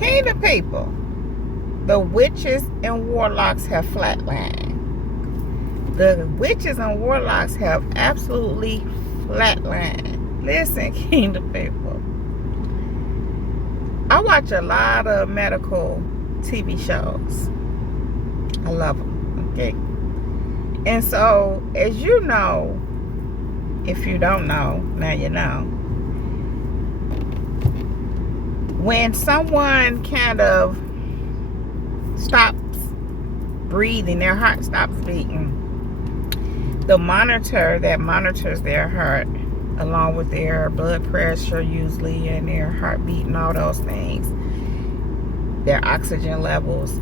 Kingdom people, the witches and warlocks have flatlined. The witches and warlocks have absolutely flatlined. Listen, Kingdom people, I watch a lot of medical TV shows. I love them, okay? And so, as you know, if you don't know, now you know. When someone kind of stops breathing, their heart stops beating, the monitor that monitors their heart, along with their blood pressure usually, and their heartbeat and all those things, their oxygen levels,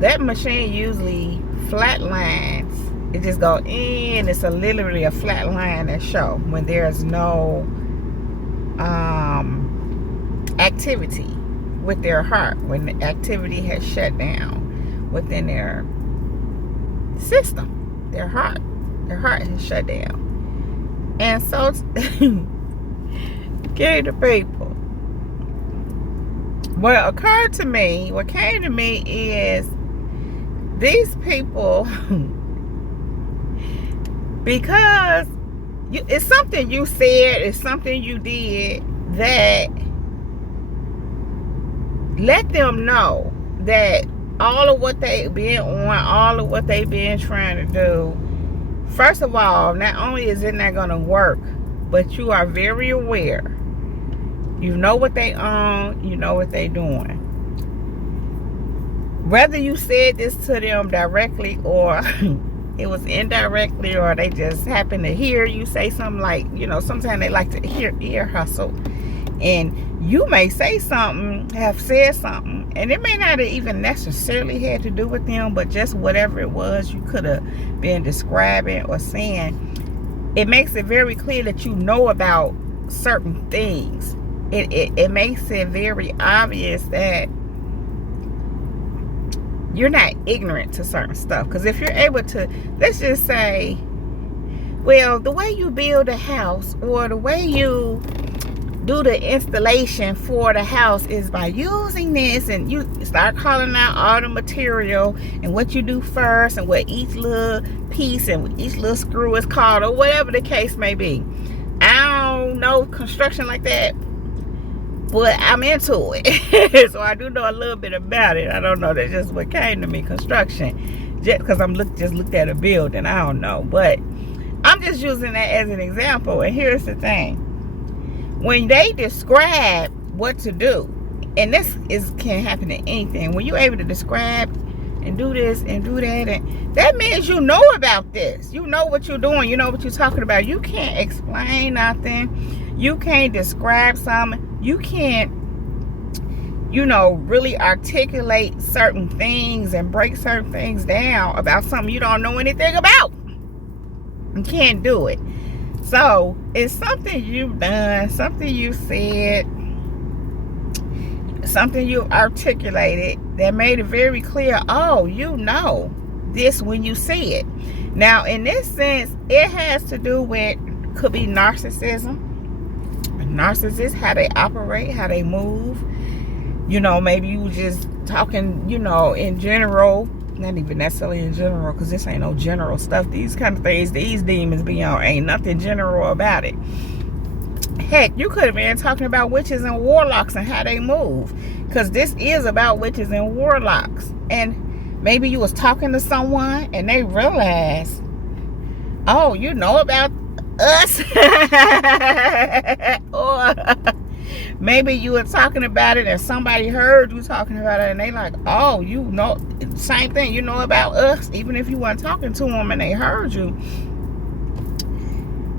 that machine usually flatlines. It just go in. It's literally a flat line that show when there's no activity with their heart, when the activity has shut down within their system, their heart has shut down. And so get the people, what came to me is these people because it's something you said, it's something you did that let them know that all of what they've been on, all of what they've been trying to do, first of all, not only is it not going to work, but you are very aware. You know what they own, you know what they're doing. Whether you said this to them directly or it was indirectly, or they just happen to hear you say something, like, you know, sometimes they like to hear ear hustle. And you may say something, have said something, and it may not have even necessarily had to do with them, but just whatever it was you could have been describing or saying, it makes it very clear that you know about certain things. It makes it very obvious that you're not ignorant to certain stuff. Because if you're able to, let's just say, well, the way you build a house, or the way you do the installation for the house is by using this, and you start calling out all the material and what you do first, and what each little piece and each little screw is called, or whatever the case may be. I don't know construction like that, but I'm into it. So I do know a little bit about it. I don't know, that's just what came to me, construction, just because I'm just looked at a building. I don't know, but I'm just using that as an example. And here's the thing, when they describe what to do, and this can happen to anything, when you're able to describe and do this and do that, and that means you know about this, you know what you're doing, you know what you're talking about. You can't explain nothing, you can't describe something, you can't, you know, really articulate certain things and break certain things down about something you don't know anything about. You can't do it. So it's something you've done, something you said, something you've articulated that made it very clear, oh, you know this when you see it. Now, in this sense, it has to do with, could be narcissism. Narcissists, how they operate, how they move. You know, maybe you just talking, you know, in general, not even necessarily in general, because this ain't no general stuff. These kind of things these demons be on, ain't nothing general about it. Heck, you could have been talking about witches and warlocks and how they move, because this is about witches and warlocks. And maybe you was talking to someone and they realized, oh, you know about us. Or maybe you were talking about it and somebody heard you talking about it, and they like, oh, you know, same thing, you know about us, even if you weren't talking to them and they heard you.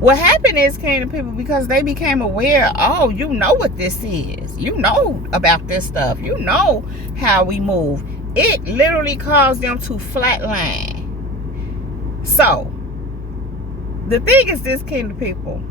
What happened is, came to people because they became aware, oh, you know what this is, you know about this stuff, you know how we move. It literally caused them to flatline. So the thing is, this, came to people,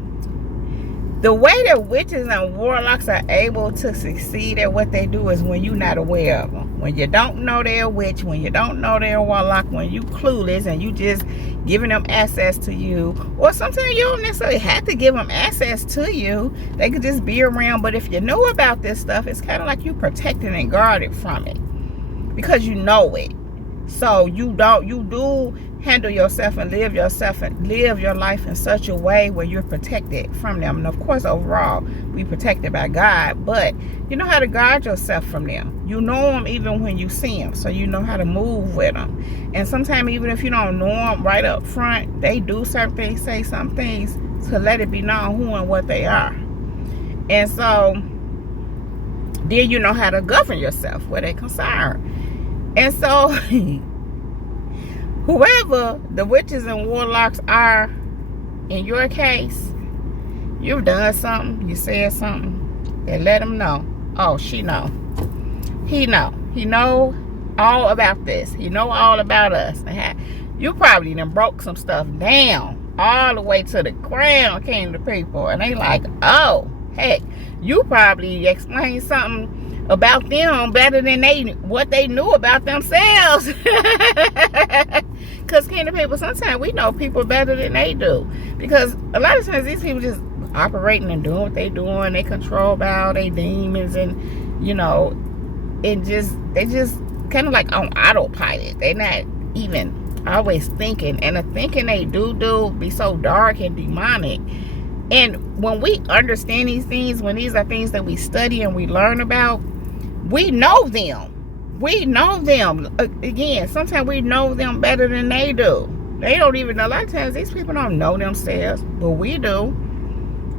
The way that witches and warlocks are able to succeed at what they do is when you're not aware of them. When you don't know they're a witch, when you don't know they're a warlock, when you clueless and you just giving them access to you. Or sometimes you don't necessarily have to give them access to you. They could just be around. But if you know about this stuff, it's kind of like you protected and guarded from it. Because you know it. So you do handle yourself and live your life in such a way where you're protected from them. And of course, overall, we protected by God, but you know how to guard yourself from them. You know them even when you see them, so you know how to move with them. And sometimes even if you don't know them right up front, they do certain things, say some things to let it be known who and what they are. And so then you know how to govern yourself where they concern. And so whoever the witches and warlocks are in your case, you've done something, you said something, they let them know. Oh, she know. He know all about this. He know all about us. You probably done broke some stuff down all the way to the ground, came to people, and they like, oh, heck, you probably explained something about them better than what they knew about themselves. Because kind of people, sometimes we know people better than they do. Because a lot of times these people just operating and doing what they doing. They control by they demons, and you know, they just kind of like on autopilot. They're not even always thinking, and the thinking they do be so dark and demonic. And when we understand these things, when these are things that we study and we learn about, we know them. We know them. Again, sometimes we know them better than they do. They don't even, a lot of times these people don't know themselves, but we do.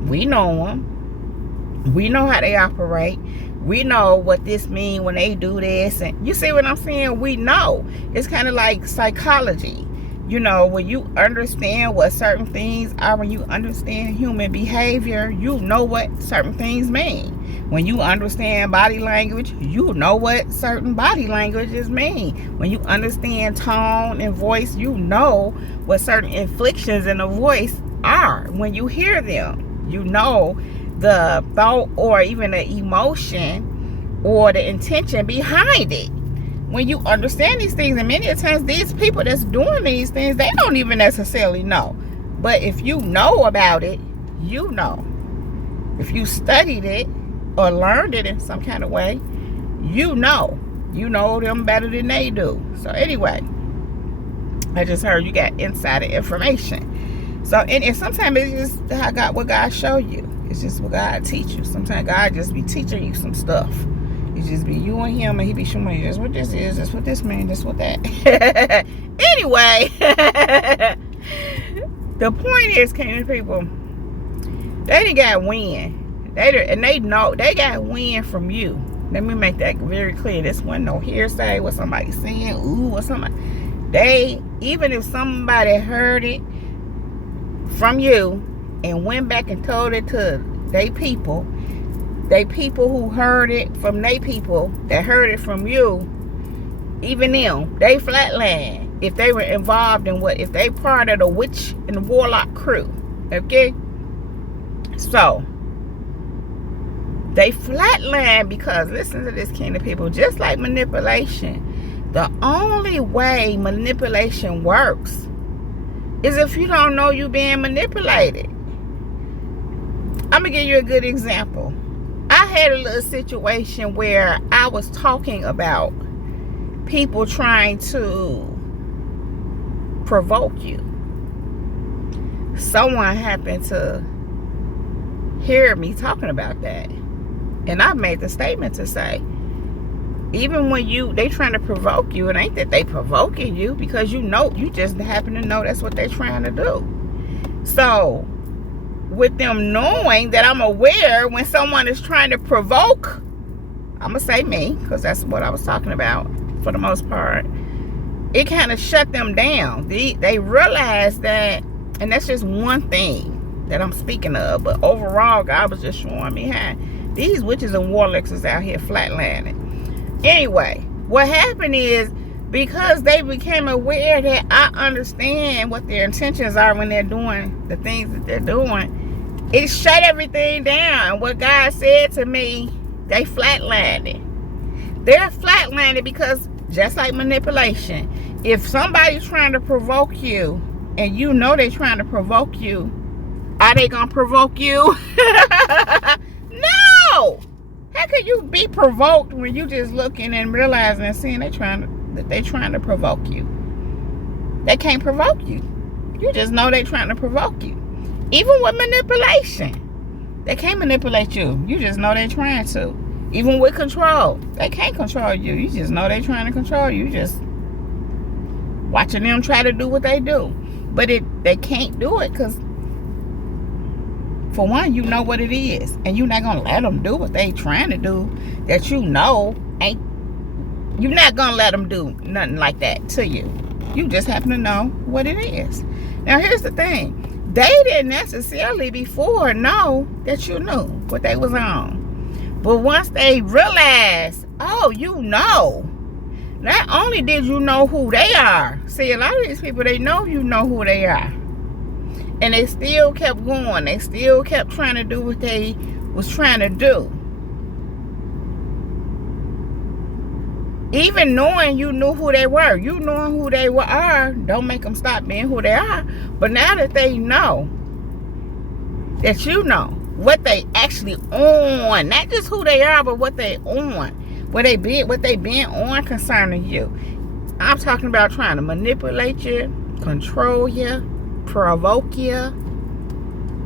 We know them. We know how they operate. We know what this means when they do this. And you see what I'm saying? We know. It's kind of like psychology. You know, when you understand what certain things are, when you understand human behavior, you know what certain things mean. When you understand body language, you know what certain body languages mean. When you understand tone and voice, you know what certain inflections in the voice are. When you hear them, you know the thought or even the emotion or the intention behind it. When you understand these things, and many times these people that's doing these things, they don't even necessarily know. But if you know about it, you know. If you studied it or learned it in some kind of way, you know. You know them better than they do. So anyway, I just heard you got insider information. So and sometimes it's just what God show you. It's just what God teach you. Sometimes God just be teaching you some stuff. It just be you and him, and he be showing you, this what this is, this what this means, this what that. Anyway, the point is, Canaan people, they done got wind. They know they got wind from you. Let me make that very clear. This wasn't no hearsay, what somebody saying, ooh, or somebody. Even if somebody heard it from you and went back and told it to they people who heard it from they people that heard it from you, even them, they flatline. If they were involved in if they part of the witch and warlock crew, okay? So, they flatline because, listen to this, kind of people, just like manipulation, the only way manipulation works is if you don't know you're being manipulated. I'm going to give you a good example. I had a little situation where I was talking about people trying to provoke you. Someone happened to hear me talking about that. And I made the statement to say, even when they trying to provoke you, it ain't that they provoking you, because you know, you just happen to know that's what they're trying to do. So, with them knowing that I'm aware when someone is trying to provoke, I'm going to say me, because that's what I was talking about for the most part, it kind of shut them down. They realized that, and that's just one thing that I'm speaking of, but overall, God was just showing me how these witches and warlocks is out here flatlining. Anyway, what happened is, because they became aware that I understand what their intentions are when they're doing the things that they're doing, it shut everything down. And what God said to me, they flatlined it. They're flatlined it because just like manipulation, if somebody's trying to provoke you and you know they're trying to provoke you, are they gonna provoke you? No. How could you be provoked when you just looking and realizing and seeing they're trying to provoke you? They can't provoke you. You just know they're trying to provoke you. Even with manipulation, they can't manipulate you. You just know they're trying to. Even with control, they can't control you. You just know they're trying to control you. You just watching them try to do what they do. But they can't do it because, for one, you know what it is. And you're not going to let them do what they trying to do that you know ain't. You're not going to let them do nothing like that to you. You just happen to know what it is. Now, here's the thing. They didn't necessarily before know that you knew what they was on. But once they realized, oh, you know, not only did you know who they are. See, a lot of these people, they know you know who they are. And they still kept going. They still kept trying to do what they was trying to do. Even knowing you knew who they were. You knowing who they are don't make them stop being who they are. But now that they know that you know what they actually on, not just who they are, but what they on, what they been on concerning you. I'm talking about trying to manipulate you, control you, provoke you,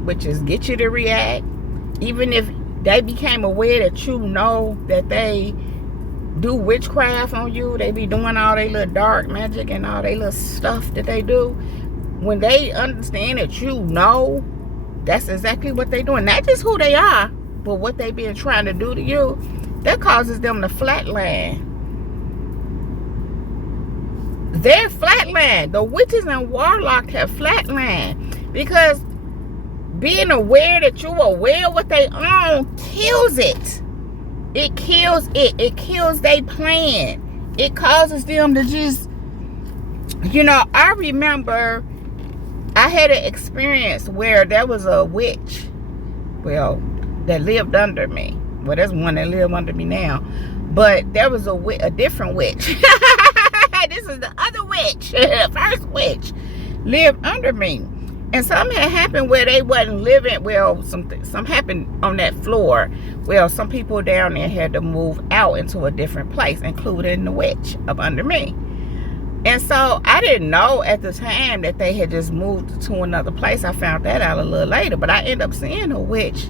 which is get you to react. Even if they became aware that you know that they do witchcraft on you, they be doing all their little dark magic and all their little stuff that they do. When they understand that you know, that's exactly what they doing. Not just who they are, but what they been trying to do to you, that causes them to flatline. They're flatline. The witches and warlocks have flatline because being aware that you're aware of what they own kills it. It kills it. It kills their plan. It causes them to just, I remember I had an experience where there was a witch, that lived under me. Well, there's one that lives under me now. But there was a different witch. This is the other witch. The first witch lived under me. And something had happened where they wasn't living. Well, some happened on that floor. Well, some people down there had to move out into a different place, including the witch up under me. And so I didn't know at the time that they had just moved to another place. I found that out a little later. But I ended up seeing a witch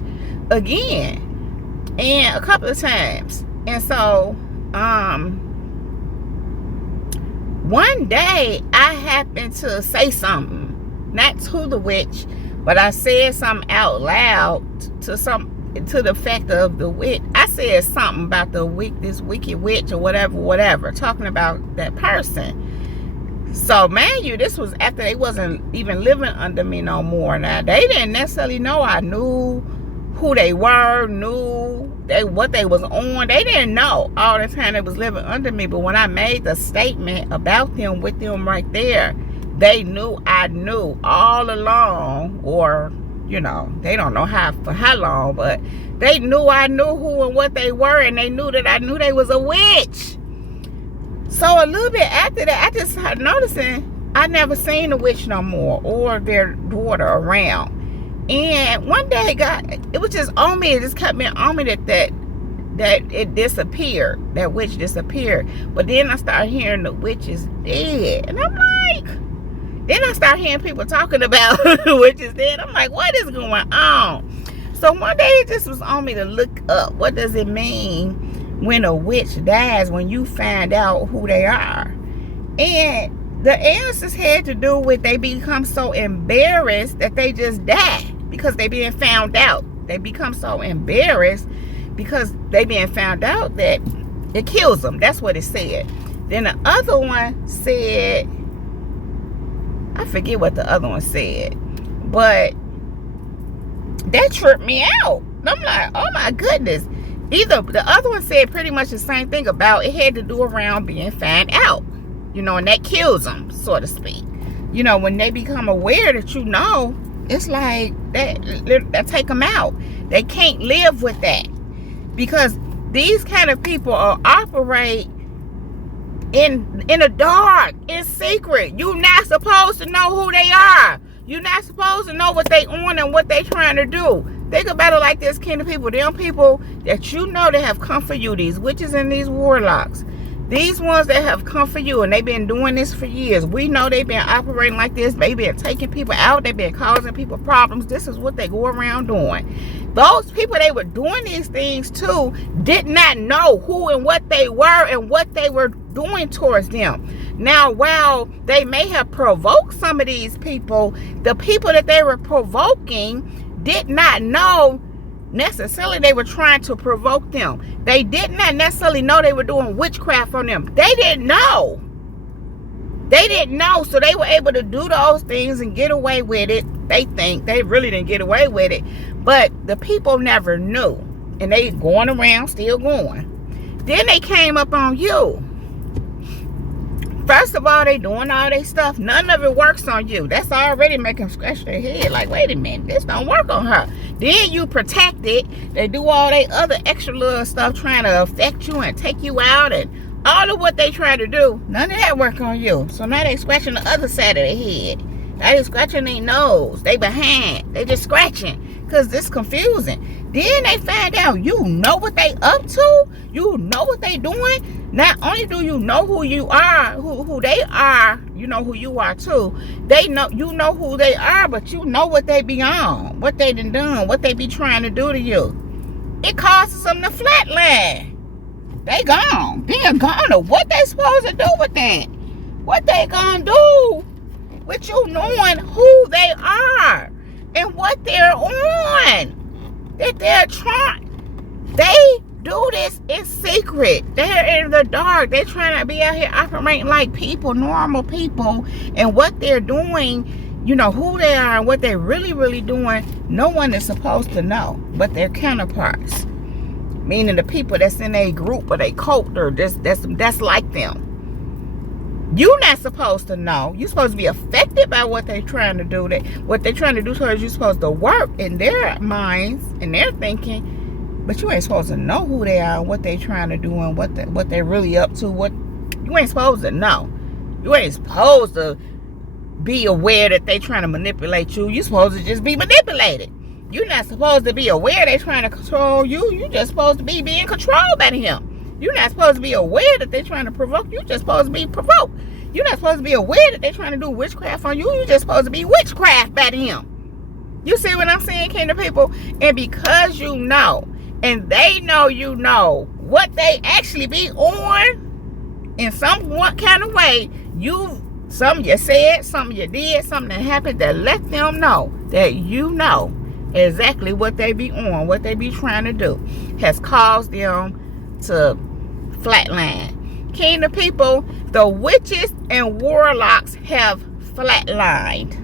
again, and a couple of times. And so one day I happened to say something, not to the witch, but I said something out loud to the effect of the witch. I said something about this wicked witch or whatever, talking about that person. So, man, this was after they wasn't even living under me no more. Now, they didn't necessarily know I knew who they were, what they was on. They didn't know all the time they was living under me. But when I made the statement about them with them right there, they knew I knew all along, or, they don't know for how long, but they knew I knew who and what they were, and they knew that I knew they was a witch. So a little bit after that, I just started noticing I never seen the witch no more or their daughter around. And one day, it was just on me. It just kept me on me that it disappeared. That witch disappeared. But then I started hearing the witch is dead. And I'm like, then I started hearing people talking about the witch is dead. I'm like, what is going on? So one day it just was on me to look up. What does it mean when a witch dies, when you find out who they are? And the answers had to do with they become so embarrassed that they just die because they being found out. They become so embarrassed because they being found out that it kills them. That's what it said. Then the other one said, I forget what the other one said, but that tripped me out. I'm like, oh my goodness. Either the other one said pretty much the same thing about it had to do around being found out, and that kills them, so to speak. When they become aware that It's like they take them out. They can't live with that, because these kind of people operate in the dark, in secret. You're not supposed to know who they are. You're not supposed to know what they on and what they trying to do. Think about it like this, kind of people. Them people that you know that have come for you, these witches and these warlocks. These ones that have come for you, and they've been doing this for years. We know they've been operating like this. They've been taking people out. They've been causing people problems. This is what they go around doing. Those people they were doing these things to did not know who and what they were and what they were doing towards them. Now, while they may have provoked some of these people, the people that they were provoking did not know necessarily they were trying to provoke them. They did not necessarily know they were doing witchcraft on them. They didn't know. They didn't know, so they were able to do those things and get away with it. They think they really didn't get away with it, but the people never knew, and they going around still going. Then they came up on you. First of all, they doing all their stuff. None of it works on you. That's already making them scratch their head. Like, wait a minute, this don't work on her. Then you protect it. They do all their other extra little stuff trying to affect you and take you out and all of what they try to do. None of that work on you. So now they scratching the other side of their head. Now they scratching their nose. They behind. They just scratching because it's confusing. Then they find out you know what they up to. You know what they doing. Not only do you know who you are, who they are, you know who you are too. They know, you know who they are, but you know what they be on, what they done, what they be trying to do to you. It causes them to flatline. They gone. They're gone. What they supposed to do with that? What they gonna do with you knowing who they are and what they're on? That they're trying. They do this in secret. They're in the dark. They're trying to be out here operating like people, normal people. And what they're doing, you know, who they are and what they're really doing, no one is supposed to know but their counterparts. Meaning the people that's in a group or a cult or that's like them. You're not supposed to know. You're supposed to be affected by what they're trying to do. What they're trying to do towards you, you're supposed to work in their minds and their thinking. But you ain't supposed to know who they are and what they're trying to do and what they're really up to. You ain't supposed to know. You ain't supposed to be aware that they're trying to manipulate you. You're supposed to just be manipulated. You're not supposed to be aware they're trying to control you. You're just supposed to be being controlled by him. You're not supposed to be aware that they're trying to provoke you. You're just supposed to be provoked. You're not supposed to be aware that they're trying to do witchcraft on you. You're just supposed to be witchcraft by him. You see what I'm saying, kingdom people? And because you know, and they know you know what they actually be on in some kind of way, something you said, something you did, something that happened that let them know that you know exactly what they be on, what they be trying to do, has caused them to flatline. Kingdom people, the witches and warlocks have flatlined.